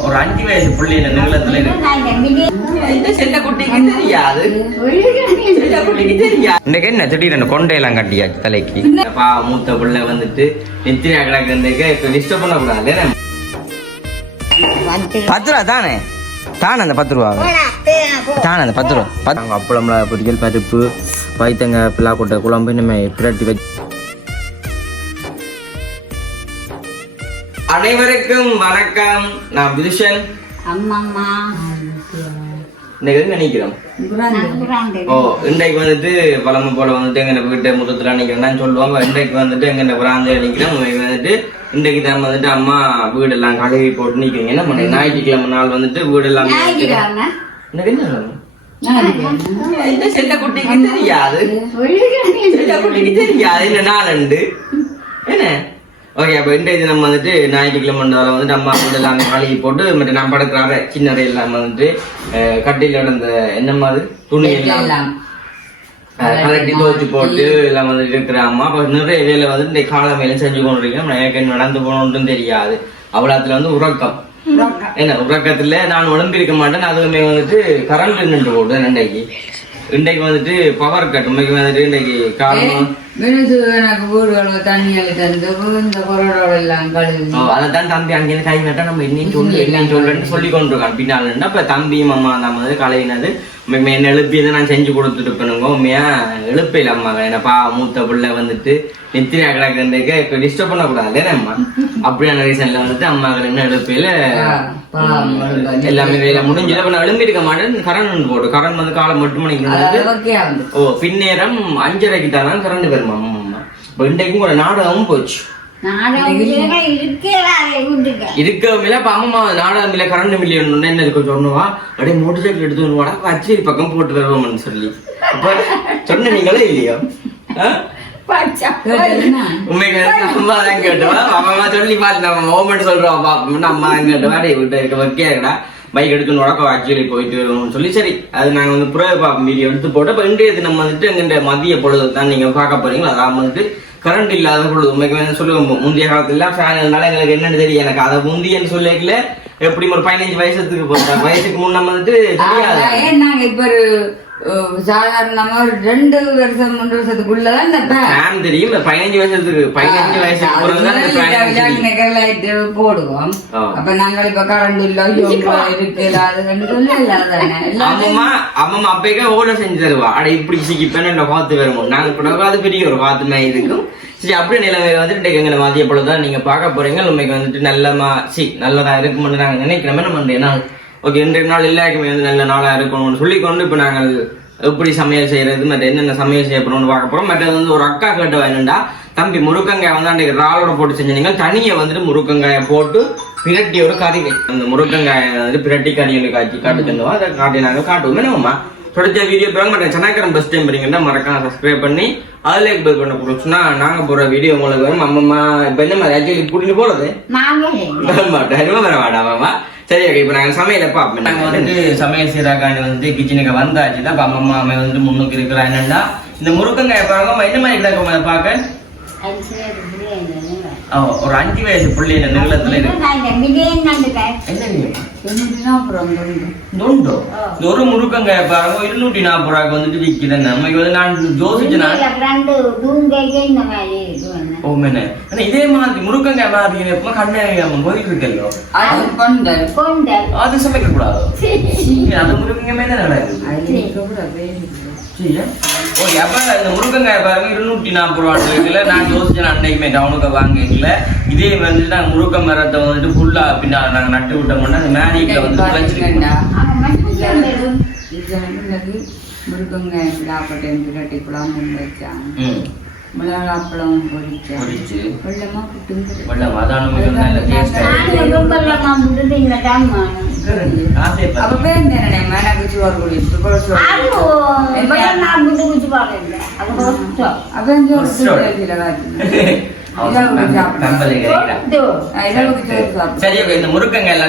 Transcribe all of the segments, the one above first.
ஒரு அஞ்சு வயசு பிள்ளைங்க நீளத்துல இன்னைக்கு என்ன திடீர்னு கொண்டையெல்லாம் கட்டியாச்சு தலைக்கு? பா மூத்த பிள்ளை வந்துட்டு நித்திரியா கிடக்குறதுக்கு இப்ப டிஸ்டர்ப் பண்ணக்கூடாது என்ன? பத்து ரூபா. தானே? தானே அந்த பத்து ரூபா? தானே அந்த பத்து ரூபா? அப்பளம்லாம் பொரியல் பருப்பு வைத்தங்க பிள்ளாக்கொட்டை குழம்பு இனிமே பிரட்டி வச்சு அனைவருக்கும் வணக்கம். நான் விதுஷன் அம்மம்மா. இன்னைக்கு ஓ இன்றைக்கு வந்துட்டு பழமை போல வந்துட்டு எங்க வீட்டை முத்தத்துல நிக்கிறேன் சொல்லுவாங்க. இன்றைக்கு வந்துட்டு எங்க பிராந்த இன்னைக்கு வந்துட்டு இன்றைக்கு தான் வந்துட்டு அம்மா வீடெல்லாம் கழுவி போட்டு நிக்கிறீங்க என்ன பண்ணீங்க ஞாயிற்றுக்கிழமை நாள் வந்துட்டு வீடெல்லாம் இன்னைக்கு என்ன கிழமை? இந்த செல்ல குட்டிக்கு தெரியாது. தெரியாது. இந்த நாளண்டு என்ன? ஓகே அப்ப இன்றைக்கு நம்ம வந்துட்டு ஞாயிற்றுக்கிழமை வந்துட்டு அம்மா வீடெல்லாம் கழுவி போட்டு மற்ற நான் படுக்கிறார சின்ன எல்லாம் வந்துட்டு கட்டில அந்த என்ன மாதிரி? துணி எல்லாம். கலட்டி துவச்சு போட்டு எல்லாம் வந்து இருக்கிற அம்மா அப்ப. நிறைய வேலை வந்து இந்த கால வேலை செஞ்சு கொண்டு இருக்கேன் நான் எனக்கு நடந்து போனோன்றும் தெரியாது. அவ்வளோத்துல வந்து உறக்கம். என்ன உறக்கத்துல நான் உடம்பிருக்க மாட்டேன். அதுவுமே வந்துட்டு கரண்ட் நின்று போட்டு இன்றைக்கு இன்றைக்கு வந்துட்டு பவர் கட் இன்னைக்கு வந்துட்டு இன்றைக்கு காலம் விழுது எனக்கு தந்து இந்த எல்லாம் கழுவி. அதைத்தான் தம்பி அங்கேருந்து கை நட்டா நம்ம என்னையும் சொல்லு என்னையும் சொல்லுன்னு சொல்லி கொண்டிருக்கான் பின்னால அப்ப தம்பியும் அம்மா நம்ம வந்து கலையினது உண்மையுமே என்ன எழுப்பியதை நான் செஞ்சு கொடுத்துட்டு உண்மையா? எழுப்பையில் அம்மா என்னப்பா மூத்த பிள்ளை வந்துட்டு நித்திரியா கிடக்குறதுக்கு இப்ப டிஸ்டர்ப் பண்ணக்கூடாது அம்மா? அப்படியான ரீசன்ல வந்துட்டு அம்மா என்ன எழுப்பையில எல்லாமே வேலை முடிஞ்சது. அப்ப நான் எழும்பிருக்க மாட்டேன் கரண்ட் போட்டு கரண்ட் வந்து காலை எட்டு மணிக்கு வந்து ஓ பின்னேரம் அஞ்சரைக்கு தான் கரண்ட் வருமா? அம்மா இப்போ இன்றைக்கும் கூட நாடகமும் போச்சு. இருக்கவில்லை அப்ப அம்மா நாடகம் இல்ல கரண்ட் மில்லியன் என்ன இருக்க சொன்னவா அப்படியே மோட்டர் சைக்கிள் எடுத்து வந்து அச்சேரி பக்கம் போட்டு வருவோம்னு சொல்லி. அப்ப சொன்ன நீங்களே இல்லையா? உண்மைக்கு அம்மா தான் கேட்டுவா? அம்மா சொல்லி பார்த்து நம்ம மோமெண்ட் சொல்றோம் பாப்போம்னு அம்மா தான் கேட்டுவா? டேய் விட்டு இருக்கடா. பைக் எடுத்து வடக்கம் ஆக்சுவலி போயிட்டு வருவோம்னு சொல்லி சரி அது நாங்க வந்து புறவை வீடியோ எடுத்து போட்டு இப்போ இன்றைய தினம் வந்துட்டு எங்கிட்ட மதிய பொழுது தான் நீங்க பார்க்க போறீங்களா? அதான் வந்துட்டு கரண்ட் இல்லாத பொழுது உண்மைக்கு சொல்லுங்க முந்தைய காலத்துல ஃபேன் இருந்தாலும் எங்களுக்கு என்னன்னு தெரியும். எனக்கு அதை முந்தியன்னு சொல்லிக்கல. எப்படி ஒரு பதினஞ்சு வயசுக்கு வயசுக்கு முன்ன வந்துட்டு தெரியாது. ஏன் நாங்க இப்ப சாதாரணமா ஒரு ரெண்டு வருஷம் மூன்று வருஷத்துக்குள்ளதான் ஃபேன் தெரியும் பதினஞ்சு வயசுக்கு பதினஞ்சு light போடுவோம். அப்ப நாங்கள் இப்ப கரண்ட் இல்ல அம்மம்மா அம்மம்மா அப்பேக்கே ஓட செஞ்சு தருவா. அட இப்படி சிக்கிப்பேன் என்ன காத்து வரும். நாங்க கூட அது பெரிய ஒரு காத்து மாதிரி இருக்கும் சரி அப்படியே நிலைமை வந்துட்டு எங்களை மதிய பொழுதுதான் நீங்க பார்க்க போறீங்க. உண்மைக்கு வந்துட்டு நல்லமா சி நல்லதா இருக்கும்னு நாங்க நினைக்கிறோம் என்ன பண்றேன் நாள் ஓகே இன்றைய நாள் எல்லாருக்குமே வந்து நல்ல நாளா இருக்கணும்னு சொல்லி கொண்டு இப்ப நாங்கள் எப்படி சமையல் செய்யறது மற்ற என்னென்ன சமையல் செய்ய போறோம்னு பார்க்க போறோம். மற்றது வந்து ஒரு அக்கா கேட்ட என்னண்டா தம்பி முருக்கங்காய் வந்து அன்றைக்கு ராலோட போட்டு செஞ்சீங்க தனியை வந்துட்டு முருக்கங்காயை போட்டு பிரட்டி ஒரு கறி அந்த முருக்கங்காயை வந்துட்டு பிரட்டி கறி ஒன்று காய்ச்சி காட்டு தந்துவோம் அதை காட்டி நாங்கள் காட்டுவோம். என்னம்மா தொடர்ச்சியா வீடியோ போக மாட்டேன் சனாக்கரம் பஸ் டைம் பண்ணீங்கன்னா மறக்காம சப்ஸ்கிரைப் பண்ணி அதுல பெல் பண்ண கொடுச்சுன்னா நாங்க போற வீடியோ உங்களுக்கு வரும். அம்மம்மா இப்ப என்ன மாதிரி ஆக்சுவலி கூட்டிட்டு போறது மாட்டேன் வர வேண்டாமாமா சரி ஓகே இப்போ நாங்கள் சமையலை பார்ப்போம். நாங்கள் வந்துட்டு சமையல் செய்யறாக்காண்டி வந்து கிச்சனுக்கு வந்தாச்சு. தான் இப்போ அம்மம்மா அம்மா வந்து முன்னுக்கு இருக்கிறா என்னன்னா இந்த முருக்கங்காய் பாருங்க என்ன மாதிரி கிடக்கும் அதை பார்க்க? ஒரு அஞ்சு வயசு பிள்ளைங்க நீளத்துல துண்டோ? ஒரு முருக்கங்காய் பாருங்க இருநூற்றி நாற்பது ரூபாய்க்கு வந்துட்டு விற்கிறேன் நமக்கு வந்து நான் யோசிச்சு நான் ஓ மேனே. ஆனா இதே மாதிரி முருக்கங்காய் மாதிரி எப்போ கண்ணாடி போயிட்டு இருக்கல்லோ அது சமைக்க கூடாது அது முருக்கங்காய் தான் நடக்குது. அப்ப இந்த முருங்கங்காய் பாருங்க இருநூற்றி நாற்பது ரூபா இருக்குல்ல நான் யோசிச்சேன் அன்னைக்குமே டவுனுக்கு வாங்கிக்கல. இதே வந்துட்டு நாங்க முருக்க மரத்தை வந்துட்டு ஃபுல்லா பின்னால நாங்க நட்டு விட்டோம்னா அந்த வந்து குறைச்சிருக்கோம் முருகங்க விழாப்பட்டம் பிரட்டி குழம்பு வச்சாங்க ம். மிளகாப்பழம் பொரிச்சாங்க பொரிச்சு. வெள்ளமா குட்டுங்க. வெள்ளம் அதான நல்ல டேஸ்டா அப்ப பேர் என்ன சோறு கூட சோறு சோறு சரி ஓகே. இந்த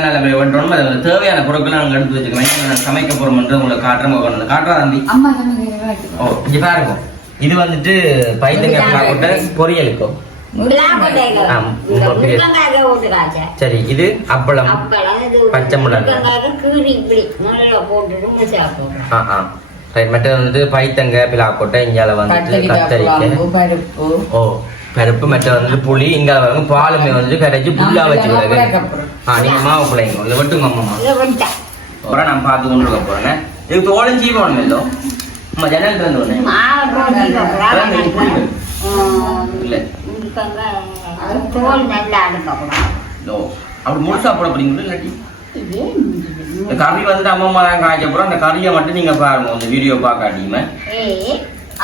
நல்ல மாதிரி ஒன்றோம் அதில் தேவையான பொருட்கள் நாங்கள் எடுத்து வச்சுக்கோங்க நான் சமைக்க போறோம்ன்றது உங்களுக்கு காட்டுறோம். கொண்டு காட்டுறா தம்பி. அம்மா ஓ இங்க பாருங்க. இது வந்துட்டு பைத்தங்காய் போட்ட பொரியலுக்கும். சரி இது அப்பளம். பச்சை ரைட் மற்றது வந்து பைத்தங்க பிலாக்கொட்டை இங்கால வந்துட்டு கத்தரிக்காய் ஓ பருப்பு மற்ற வந்து புளி இங்க வந்து பாலுமே வந்து கரைச்சி புல்லா வச்சு விடுறது ஆ நீங்க மாவு பிள்ளைங்க இல்லை வெட்டுங்க அம்மா. அப்புறம் நான் பார்த்து கொண்டு போறேன் இது தோலம் சீ போகணும் இல்லோ அம்மா ஜன்னல் திறந்து ஒண்ணு இல்ல. அப்படி முழுசா போட போறீங்களா இல்லாட்டி? இந்த கறி வந்துட்டு அம்மா தான் காய்ச்ச போறோம். அந்த கறியை மட்டும் நீங்க பாருங்க இந்த வீடியோ பார்க்காதீங்க ஏ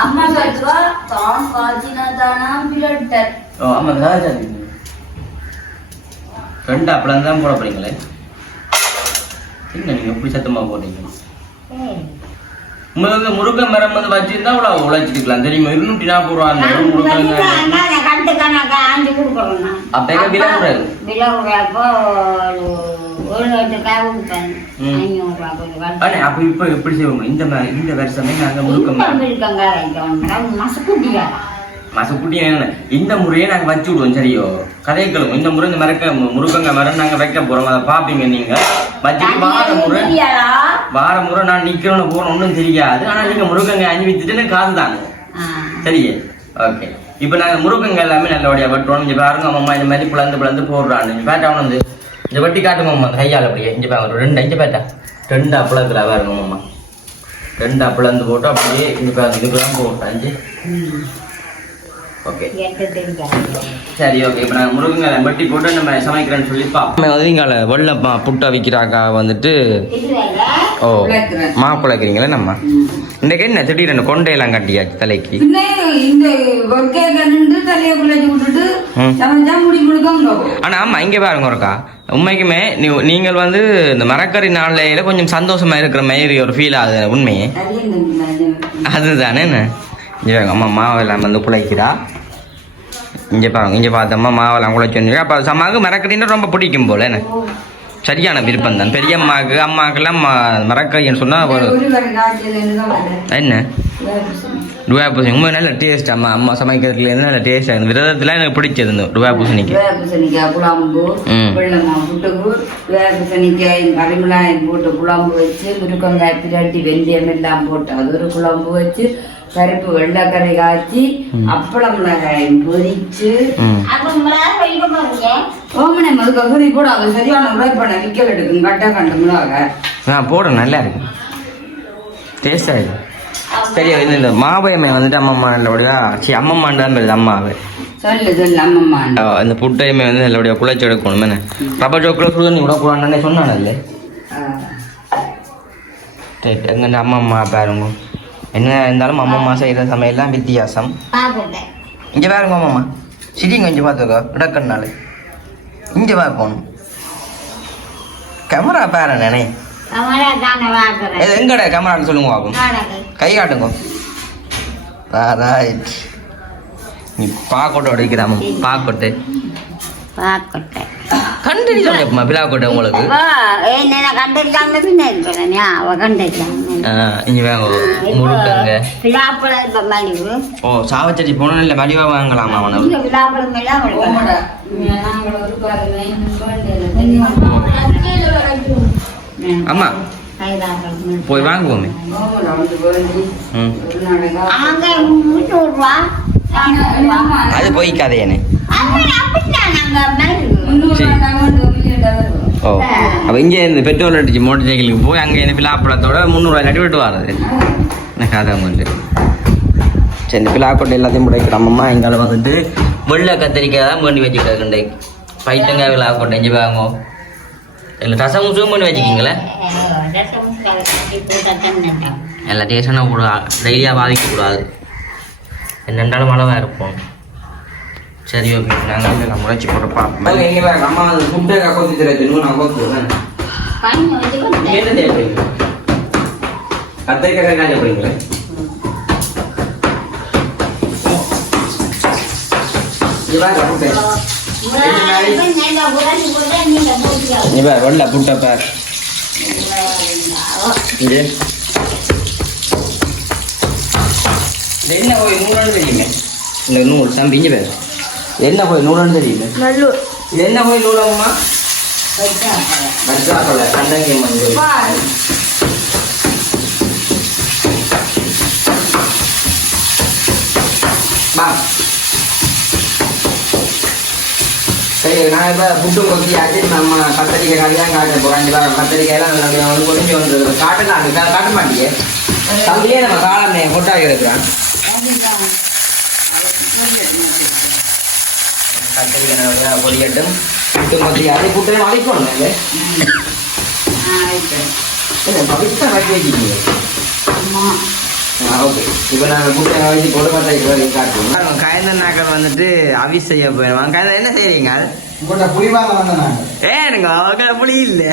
அம்மா சொல்லுவா தான் காய்ச்சினா தானா பிளட்டர் ஓ ஆமா காய்ச்சா ரெண்டு அப்பளம் தான் போட போறீங்களே. என்ன நீங்க எப்படி சத்தமா போடுறீங்க உங்களுக்கு முருங்கை மரம் வந்து வச்சிருந்தா அவ்வளோ உழைச்சிருக்கலாம் தெரியுமா? இருநூற்றி நாற்பது ரூபா அப்ப எங்க விலை கூடாது? ஒரு அண்ணே அப்ப இப்ப எப்படி செய்வோம்? இந்த இந்த வருஷமே நாங்க முருங்கை மரம். மசக்குட்டி என்ன இந்த முறையே நாங்க வச்சு விடுவோம் சரியோ? கதைகளும் இந்த முறை இந்த மரக்க முருங்கங்க மரம் நாங்க வைக்க போறோம். அதை பாப்பீங்க நீங்க. வச்சுட்டு வார முறை வார முறை நான் நிக்கிறோன்னு போறோம் ஒன்றும் தெரியாது. ஆனா நீங்க முருங்கங்க அஞ்சு வித்துட்டு காசு தாங்க சரியே? ஓகே. இப்போ நாங்க முருங்கங்க எல்லாமே நல்லபடியா வெட்டுவோம். இங்க பாருங்க அம்மா இந்த மாதிரி பிளந்து பிளந்து போடுறான்னு இங்க பேட்டா வந்து இந்த வெட்டி காட்டுங்க அம்மா. கையால் அப்படியே. இங்க பாருங்க ரெண்டு இங்க பேட்டா ரெண்டு அப்பளத்துல பாருங்க அம்மா. ரெண்டு அப்பளந்து போட்டு அப்படியே இங்க பாருங்க இதுக்கெல்லாம் அஞ்சு. ஓகே சரி ஓகே இப்போ நாங்கள் முருங்கங்களை வெட்டி போட்டு நம்ம சமைக்கிறேன்னு சொல்லி பார்ப்போம். வந்து இங்கே வெள்ளை புட்டா விற்கிறாக்கா வந்துட்டு ஓ. மா குழைக்கிறீங்களே நம்ம? இன்றைக்கு என்ன திடீர்னு கொண்டையெல்லாம் கட்டியாச்சு தலைக்கு? ஆனா ஆமா இங்க பாருங்க ஒருக்கா. உண்மைக்குமே நீ நீங்கள் வந்து இந்த மரக்கறி நாளையில கொஞ்சம் சந்தோஷமா இருக்கிற மாதிரி ஒரு ஃபீல் ஆகுது உண்மையே? அதுதானே என்ன? அம்மா மாவெல்லாம் வந்து குழைக்கிறா இங்கே பாருங்க இங்கே பார்த்தம்மா மாவெல்லாம் குழைச்சு அப்போ அம்மாவுக்கு மரக்கறின்னா ரொம்ப பிடிக்கும் போல என்ன? சரியான விருப்பம் தான் பெரியம்மாவுக்கு அம்மாவுக்கெல்லாம் ம- மரக்கறின்னு சொன்னால் என்ன? ருவா பூசணி. உண்மை நல்ல டேஸ்ட் அம்மா. அம்மா சமைக்கிறதுலேருந்து நல்ல டேஸ்ட் ஆகுது. விரதத்தில் எனக்கு பிடிச்சது இந்த ருவா பூசணிக்கு வேப்பசனிக்காய் குழம்பு ம். வெள்ளமா புட்டுக்கு. வேப்பசனிக்காய் கரிமிளாயம் போட்டு குழம்பு வச்சு முருக்கங்காய் பிரட்டி வெந்தயம் எல்லாம் போட்டு அது ஒரு குழம்பு வச்சு பருப்பு வெள்ளைக்கறி காய்ச்சி அப்பளம் மிளகாயம் பொரிச்சு. ஓமனை மதுக்கு அகதி போட அது சரியான உழைப்பண்ண விக்கல் எடுக்கும். கட்டா கண்டு மிளகாய் போட நல்லா இருக்கு. டேஸ்டாக இருக்கு. சரி இந்த இந்த மாபயமே வந்துட்டு அம்மம்மா நல்லபடியா சரி அம்மம்மான்னு தான் பேருது அம்மாவே. சொல்லு சொல்லு அம்மம்மா ஆ, இந்த புட்டையுமே வந்து நல்லபடியா குழைச்சி எடுக்கணும் என்ன? ரப்பர் சோக்கில் சுடுதண்ணி விடக்கூடாதுன்னு சொன்னானல்ல? ரைட் எங்க இந்த அம்மம்மா பாருங்க. என்ன இருந்தாலும் அம்மம்மா செய்கிற சமையல்லாம் வித்தியாசம். இங்கே பாருங்க அம்மம்மா. சிரிங்க கொஞ்சம் பார்த்துக்கோ இடக்கண்ணால இங்கே பார்க்கணும் கேமரா பாரு இது எங்கட கேமரான்னு சொல்லுங்க நாடகம் கை காட்டுங்க. ரைட் நீ பாக்கோட்டை உடைக்கிறாம பாக்கோட்டை பாக்கட்டேன் கண்டடி சொல்லியப்பா பிலாக்கோட்டை உங்களுக்கு. இங்க வாங்க முழுக்கங்க ஓ சாவச்சேரி போனா இல்ல மலிவா வாங்கலாமா அவனை? அம்மா. போய் வாங்குவோமே. வேண்டி அது போய் கதையனே ஓ. அப்போ இங்கே இருந்து பெட்ரோல் அடிச்சு மோட்டர் சைக்கிளுக்கு போய் அங்கே என்ன பிலாப்பழத்தோட முந்நூறுவா நடி விட்டு வர்றது. எனக்கு அதை வந்து சரி இந்த பிலாக்கொட்டை எல்லாத்தையும் முடைக்கிற அம்மா எங்கால வந்துட்டு வெள்ளை கத்திரிக்காய் தான் வச்சுக்கிட்டாங்க இன்றைக்கு பைத்தங்காய் பிலாக்கொட்டை இஞ்சி வாங்க இல்லை ரசம் ஜூம் பண்ணி வச்சுக்கிங்களே? எல்லா டேஸ்டான கூட டெய்லியாக பாதிக்கக்கூடாது. என்னென்றாலும் மழை இருப்போம். சரி ஓகே நாங்கள் வந்து நம்ம முளைச்சி போட்டு பார்ப்போம். எங்கே அம்மா அது ஃபுட்டை கொத்தி தரச்சு நான் கொத்துவேன் கத்திரிக்காய் காய்ச்ச போறீங்களே? நீ பார் வெள்ள புட்டை பார். இது என்ன ஒரு நூறு தெரியுமே? இந்த நூறு தம்பி இங்கே பேர். என்ன போய் நல்லூர். இது என்ன போய் நூலம்மா மச்சாக்கல கண்டங்கி மஞ்சள் பாரு. நான் இப்போ புட்டு கொத்தி ஆச்சு நம்ம கத்தரிக்காய் காய் தான் காட்ட அஞ்சு வாரம் கத்தரிக்காயெல்லாம் வந்து கொஞ்சம் வந்து காட்டுங்க அது கா- காட்ட மாட்டீங்க தம்பியே நம்ம காலமே கொட்டாக இருக்கிறான் கத்தரிக்காய் பொரியட்டும் புட்டு கொத்தி அது புட்டு அழைக்கணும் இல்லை. பவித்ரா கட்டி வச்சுக்கீங்க. ஓகே. இப்போ நாங்கள் புட்டை வச்சு போட்டு கத்தரிக்காய் காட்டுவோம். காயந்தன் நாக்கள் வந்துட்டு அவிஸ் செய்ய போயிடுவாங்க காயந்தன் என்ன செய்றீங்க உங்கள்கிட்ட புளி வாங்க வந்த நாங்கள் ஏனுங்க அவங்கள புளி இல்ல.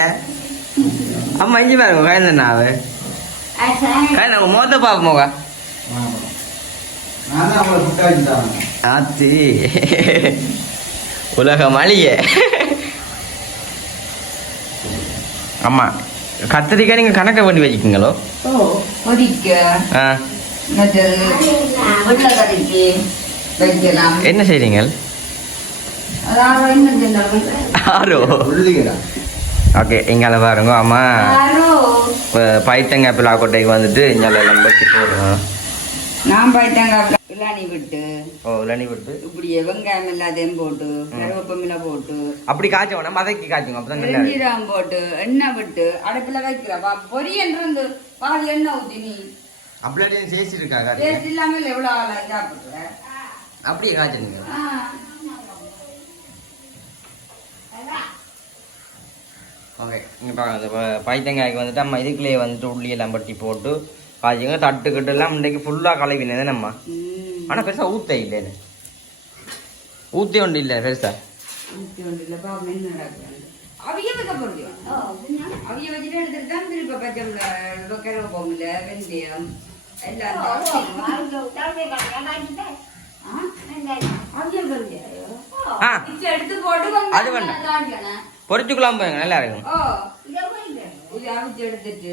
அம்மா இஞ்சி பாருங்க காயந்தன் நாவு. தான் உங்களை வச்சு தரேன். ஆத்தி. உலக மளிகை அம்மா கத்திரிக்காய் நீங்க கணக்க பண்ணி வச்சுக்கீங்களோ? ஓ, ஆ. என்ன செய்றீங்க? ஆரோ ஓகே இங்கால பாருங்க அம்மா. பைத்தங்காய் பிளாக்கொட்டைக்கு வந்துட்டு இங்கே எல்லாம் வச்சு போடுறோம் நான் போயிட்டாங்க இளானி விட்டு. ஓ இளநி விட்டு. இப்படியே வெங்காயம் எல்லாத்தையும் போட்டு கருவேப்பமில போட்டு அப்படி காய்ச்சோன்னா மதக்கி காய்ச்சுங்க அப்பதான். வெஞ்சீரகம் போட்டு எண்ணெய் விட்டு அடுப்புல வைக்கிறவா பொரியன்றது பாதி எண்ணெய் ஊத்தி நீ. அப்படியே சேச்சு இருக்காங்க டேஸ்ட் இல்லாம எவ்வளவு ஆளாக சாப்பிடுற? அப்படியே காய்ச்சுங்க ஆ. ஓகே இங்கே பாருங்க இந்த பைத்தங்காய்க்கு வந்துட்டு நம்ம இதுக்குள்ளேயே வந்துட்டு உள்ளி எல்லாம் பட்டி போட்டு காய்ச்சுங்க. தட்டு கிட்டு எல்லாம் இன்றைக்கு ஃபுல்லாக கலவினது நம்ம. ஆனால் பெருசாக ஊத்த இல்லைன்னு ஊற்றி ஒன்று இல்லை பெருசா ஊத்தி ஒண்ணும் இல்ல, பாவம் என்ன நடக்குது. அவிய வைக்க போறியோ? அவிய வச்சுட்டு எடுத்துட்டு தான் திருப்பி பச்சை மிளகாய், கருவேப்பமில, வெந்தயம் எல்லாம் ஆ? அவிய போறியாயோ? ஆ இதை எடுத்து போட்டு அது வேண்டாம். வெங்காயம் தாளிக்கணும். பொரிச்சுக்கலாம் போங்க நல்லா இருக்கும் அவிச்சு எடுத்துட்டு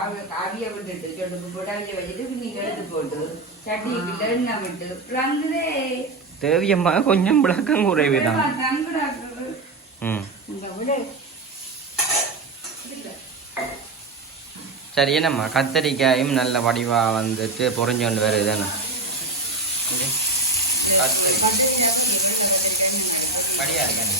அவி- அவிய விட்டுட்டு சொட்டுக்கு போட்டு அவிய வச்சுட்டு நீங்க எடுத்து போட்டு சட்டிக்குள்ள எண்ணெய் விட்டு பிளங்குதே தேவியம்மா கொஞ்சம் விளக்கம் குறைவு தான் சரி என்னம்மா கத்தரிக்காயும் நல்ல வடிவா வந்துட்டு பொறிஞ்சு கொண்டு வருது தானே படியா இருக்கேன்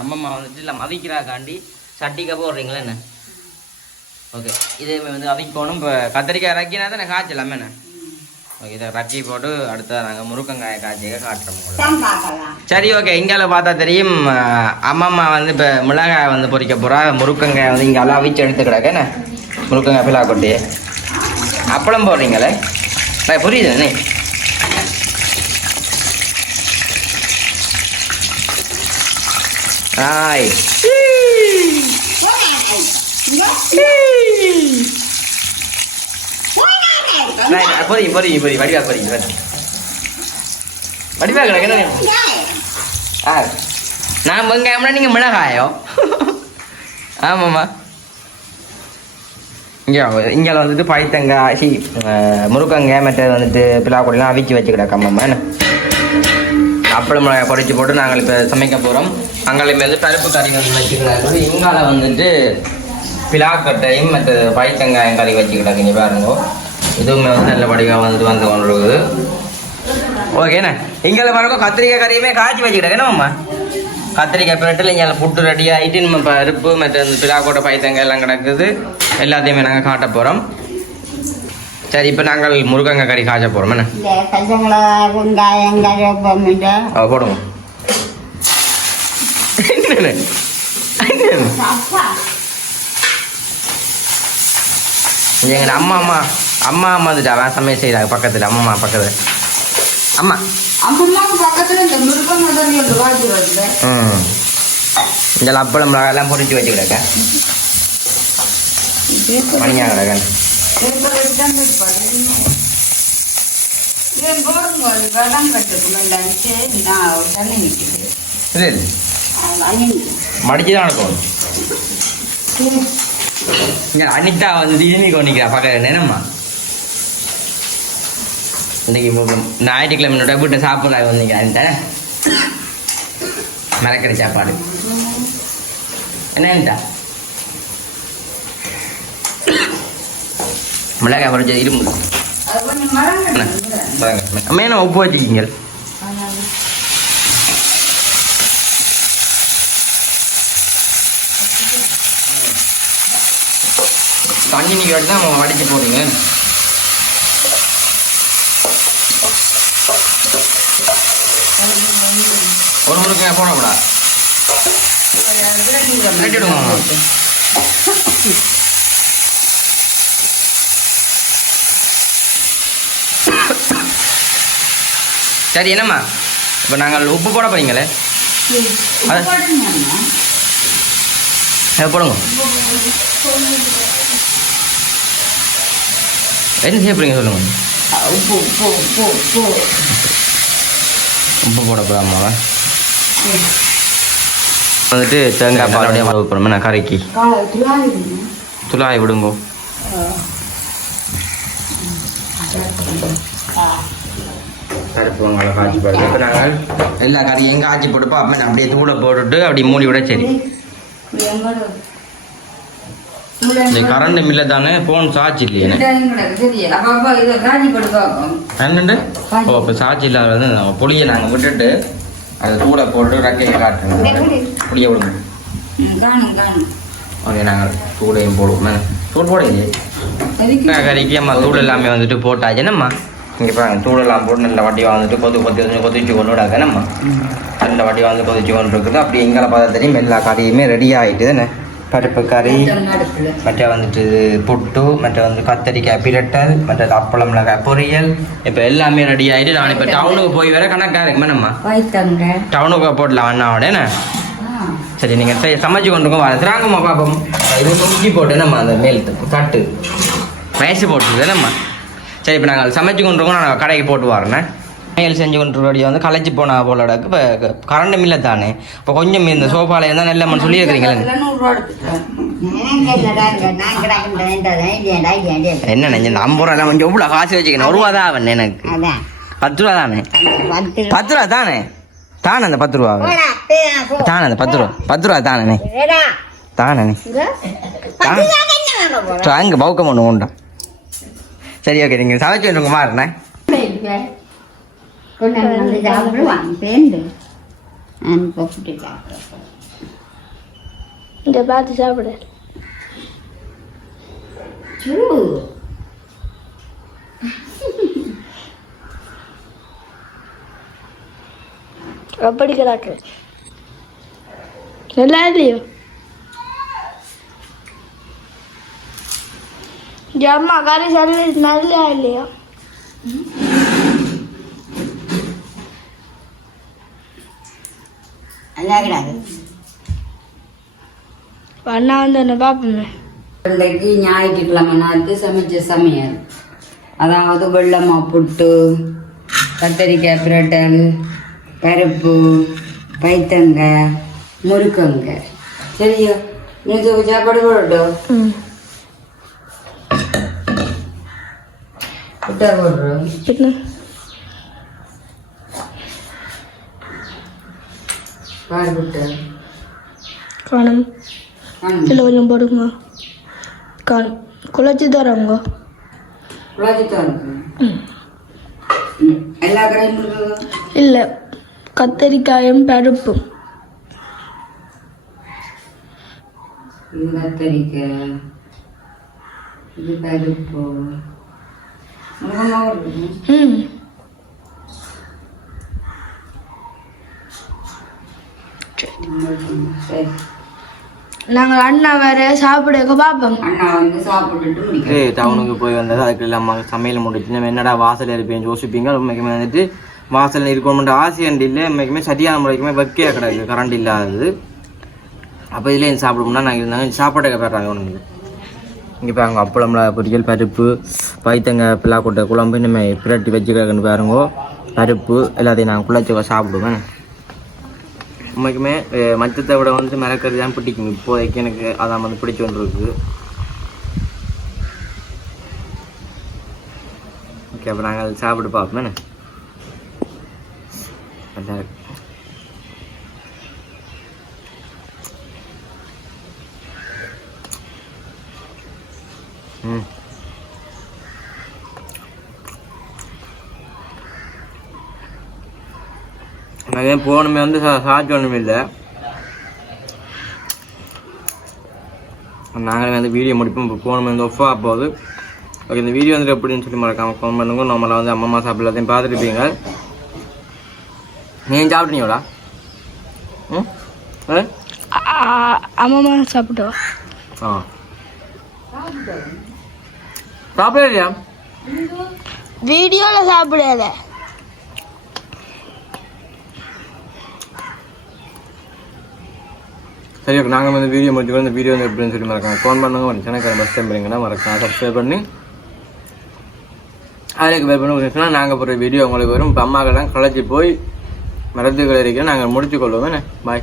அம்மம்மா வந்துட்டு இல்லை மதிக்கிறாக்காண்டி சட்டிக்க போடுறீங்களா என்ன? ஓகே இதே வந்து அவிக்கணும். இப்போ கத்திரிக்காய் இறக்கினா தான் காய்ச்சலாமே என்ன? ஓகே இதை ரச்சி போட்டு அடுத்த நாங்கள் முருக்கங்காயை காய்ச்சிக்க காட்டுறோம் சரி ஓகே இங்கால பார்த்தா தெரியும் அம்மம்மா வந்து இப்போ மிளகாய் வந்து பொரிக்க போகிறா முருக்கங்காய் வந்து இங்கே எல்லாம் அவிச்சு எடுத்து கிடக்கு என்ன? முருக்கங்காய் பிலா கொட்டி. அப்பளம் போடுறீங்களே? புரியுது என்ன ஆய். பொரி பொரி பொரி வடிவா பொரி வடிவா. கிடக்கு? ஆ. நான் வெங்காயம்னா நீங்கள் மிளகாயோ? ஆமாம்மா. இங்கே இங்கே வந்துட்டு பைத்தங்காய் சி முருக்கங்காய் மற்ற வந்துட்டு பிலாக்குடிலாம் அவிச்சு வச்சுக்கிட கம்மம் என்ன? அப்பளம் மிளகாய் போட்டு நாங்கள் இப்போ சமைக்க போகிறோம் அங்கே வந்து பருப்பு கறி வந்து வச்சுக்கிறாங்க. இங்கால வந்துட்டு பிலாக்கட்டையும் மற்ற பைத்தங்காயம் கறி வச்சுக்கிட்டாங்க நீ பாருங்க. இதுவுமே வந்து நல்லபடியாக வந்துட்டு வந்து கொண்டு இருக்குது ஓகேண்ணே இங்கே பாருங்க கத்திரிக்காய் கறியுமே காய்ச்சி வச்சுக்கிட்டேன் என்னம்மா? கத்திரிக்காய் பிரெட்டில் இங்கே புட்டு ரெடி ஆகிட்டு நம்ம பருப்பு மற்ற இந்த பிலாக்கோட்டை பைத்தங்காய் எல்லாம் கிடக்குது. எல்லாத்தையுமே நாங்கள் காட்ட போகிறோம் சரி இப்போ நாங்கள் முருகங்காய் கறி காய்ச்ச போகிறோம் என்ன? இந்த பச்சை மிளகாய் வெங்காயம் கருவேப்பம் இந்த அவ போடுங்க என்னண்ணே? என்னண்ணே? எங்க அம்மா அம்மா அம்மா அம்மா வந்துட்டு. சமையல் செய்கிறாங்க பக்கத்தில் அம்மா பக்கத்தில். அம்மா. அம்மம்மாவுக்கு பக்கத்துல இந்த மிருகம் வாங்கி வருது இந்த அப்பளம் எல்லாம் பொரிச்சு வச்சு கிடக்க மணியாக கிடக்க பேப்பர் வச்சு தான் வைப்பாரு. ஏன் போடுங்க ஒரு வெடம் கட்டுக்குள்ள சரி நான் தண்ணி நிற்குது இல்லை இல்லை மடிச்சு தான் நடக்கும் இங்க அனிதா வந்து திரும்பி கொண்டிக்கிறா பக்கம் என்னம்மா இன்னைக்கு போகணும் ஞாயிற்றுக்கிழமையோட வீட்டு சாப்பிட்றா வந்தீங்க அந்த மறக்கிற சாப்பாடு. என்ன மிளகாய் பொறிச்ச இரும்பு. மேலே உப்பு வச்சுக்கிங்க தண்ணி நீங்கள் தான் வடிச்சு போடுங்க. ஒரு முழுக்க போடக்கூடா ரெடி விடுங்க மாமா. சரி என்னம்மா? இப்போ நாங்கள் உப்பு போட போறீங்களே? போடுங்க. என்ன செய்ய போறீங்க சொல்லுங்க. உப்பு உப்பு உப்பு உப்பு. உப்பு போட போடாமா வந்துட்டு தேங்காய் பாலுடைய போகிறோமே நான் கரைக்கு. துளாய் விடுங்கோ. எல்லா கறியும் காய்ச்சி போட்டுப்போ அப்போ நான் அப்படியே தூளை போட்டுட்டு அப்படி மூடி விட சரி. இந்த கரண்ட் மில்ல தானே ஃபோன் சார்ஜ் இல்லையே அப்ப அப்ப என்னண்டு? ஓ இப்போ சார்ஜ் இல்லாத புளியை நாங்கள் விட்டுட்டு அதை தூளை போட்டு ரக்கையை காட்டணும் புளியை விடுங்க. ஓகே நாங்கள் தூளையும் போடுவோம். தூள் எதுக்கு கறிக்கு அம்மா தூள் எல்லாமே வந்துட்டு போட்டாச்சு. என்னம்மா? இங்கே பாருங்க தூள் எல்லாம் போட்டு நல்ல வட்டி வந்துட்டு கொத்து கொத்தி கொஞ்சம் கொதிச்சு கொண்டு விடாது என்னம்மா? நல்ல வட்டி வந்து கொதிச்சு கொண்டு இருக்குது. அப்படி எங்களை பதத்தையும் எல்லா கறியுமே ரெடி ஆகிட்டு தானே? பருப்பு கறி மற்ற வந்துட்டு புட்டு மற்ற வந்து கத்தரிக்காய் பிரட்டல் மற்றது அப்பளம் மிளகாய் பொரியல். இப்போ எல்லாமே ரெடி ஆகிட்டு நான் இப்போ டவுனுக்கு போய் வர கணக்காக இருக்குமே நம்ம. டவுனுக்கு போடலாம் அண்ணாவோட என்ன? சரி நீங்கள் சமைச்சு கொண்டு போங்க வர திராங்கம்மா பாப்போம் இது முக்கி போட்டு நம்ம அந்த மேல் தட்டு. வயசு போட்டுருது நம்ம சரி இப்போ நாங்கள் சமைச்சு கொண்டு இருக்கோம் நான் கடைக்கு போட்டு வரேண்ணே சமையல் செஞ்சு கொண்டு வந்து களைச்சி போனா போலடாக்கு இப்போ கரண்ட் இல்லை தானே. இப்போ கொஞ்சம் இந்த சோஃபால இருந்தால் நல்ல சொல்லியிருக்கிறீங்களே. ரூபா நான் கிடக்கின்றேன் என்ன நெஞ்சு நம்புறேன் எல்லாம் கொஞ்சம் எவ்வளோ காசு வச்சுக்கணும்? ஒரு ரூபா தான் அவன் எனக்கு. பத்து ரூபா தானே? பத்து ரூபா. தானே? தானே அந்த பத்து ரூபா. தானே அந்த பத்து ரூபா? பத்து ரூபா தானே? தானே? அங்கே பவுக்கம் ஒன்று உண்டா. சரி ஓகே நீங்கள் சமைச்சு கொண்டு மாறினேன் கொண்டு வந்து சாப்பிடுவான் பேருந்து நான் கூப்பிட்டு சாப்பிடுறேன் இங்க பார்த்து சாப்பிடு சுரு அப்படி கிடக்கு நல்லா இல்லையோ இங்க அம்மா கறி சரி நல்லா இல்லையா நல்லா கிடாது அண்ணா வந்து என்ன பார்ப்போமே? இன்றைக்கு ஞாயிற்றுக்கிழமை நாத்து சமைச்ச சமையல். அதாவது வெள்ளமா புட்டு கத்தரிக்காய் பிரட்டல் பருப்பு பைத்தங்காய் முருக்கங்காய் சரியா? நீங்க சாப்பாடு போடட்டும்? புட்டா போடுறோம் பின்ன பாரு புட்டா காணும். இல்லை கொஞ்சம் போடுங்க. காணும் குழச்சி தரவங்க இல்லை கத்தரிக்காயும் பருப்பும். இது கத்தரிக்காய் இது பருப்பு. ம். நாங்கள் அண்ணா வேற சாப்பிடுக்க பார்ப்போம் அண்ணா வந்து சாப்பிட்டுட்டு டவுனுக்கு போய் வந்தது அதுக்கு இல்லாமல் சமையல் முடிச்சு நம்ம என்னடா வாசல் இருப்பேன் யோசிப்பீங்க உண்மைக்குமே வந்துட்டு வாசல் இருக்கணும்ன்ற ஆசையண்டு இல்லை உண்மைக்குமே சரியான முறைக்குமே வைக்கையாக கிடக்கு கரண்ட் இல்லாதது. அப்போ இதில் சாப்பிடும்னா நாங்கள் இருந்தாங்க சாப்பாட்டை போடுறாங்க உனக்கு. இங்கே பாருங்க அப்பளம்ல பொரியல் பருப்பு பைத்தங்காய் பிள்ளாக்கொட்டை குழம்பு இனிமேல் பிரட்டி வச்சுக்கிறேன்னு பாருங்க. பருப்பு எல்லாத்தையும் நாங்கள் குழச்சி சாப்பிடுவேன். உண்மைக்குமே அஹ், மச்சத்தை விட வந்து மரக்கறி தான் பிடிக்கும். இப்போதைக்கு எனக்கு அதான் வந்து பிடிச்சு கொண்டிருக்கு ஓகே அப்போ நாங்கள் அதை சாப்பிட்டு பார்ப்போம் நல்லா இருக்கு. ம். நான் போகணுமே வந்து சார்ஜ் ஒன்றும் இல்லை. நாங்களே வந்து வீடியோ முடிப்போம். இப்போ போகணுமே வந்து ஒஃபா போகுது. ஓகே இந்த வீடியோ வந்துட்டு எப்படின்னு சொல்லி மறக்காம ஃபோன் பண்ணுங்க. நம்மளை வந்து அம்மா சாப்பிட எல்லாத்தையும் பார்த்துருப்பீங்க. நீங்கள் சாப்பிட்டீங்களா ம்? ஆ? அம்மா சாப்பிட்டோம் ஆ. சாப்பிடலையா? வீடியோல சாப்பிடாத சரி ஓகே நாங்கள் வந்து வீடியோ முடிச்சுக்கோ இந்த வீடியோ வந்து எப்படின்னு சொல்லி மறக்காம ஃபோன் பண்ணுங்க. ஒரு சேனல் பஸ் டைம் பண்ணிங்கன்னா மறக்காம சப்ஸ்கிரைப் பண்ணி அதுக்கு பேர் பண்ணி நாங்கள் போகிற வீடியோ உங்களுக்கு வரும். இப்போ அம்மாக்கெல்லாம் களைச்சி போய் மரத்துக்கள் இருக்கிற நாங்கள் முடிச்சு கொள்வோம். பாய்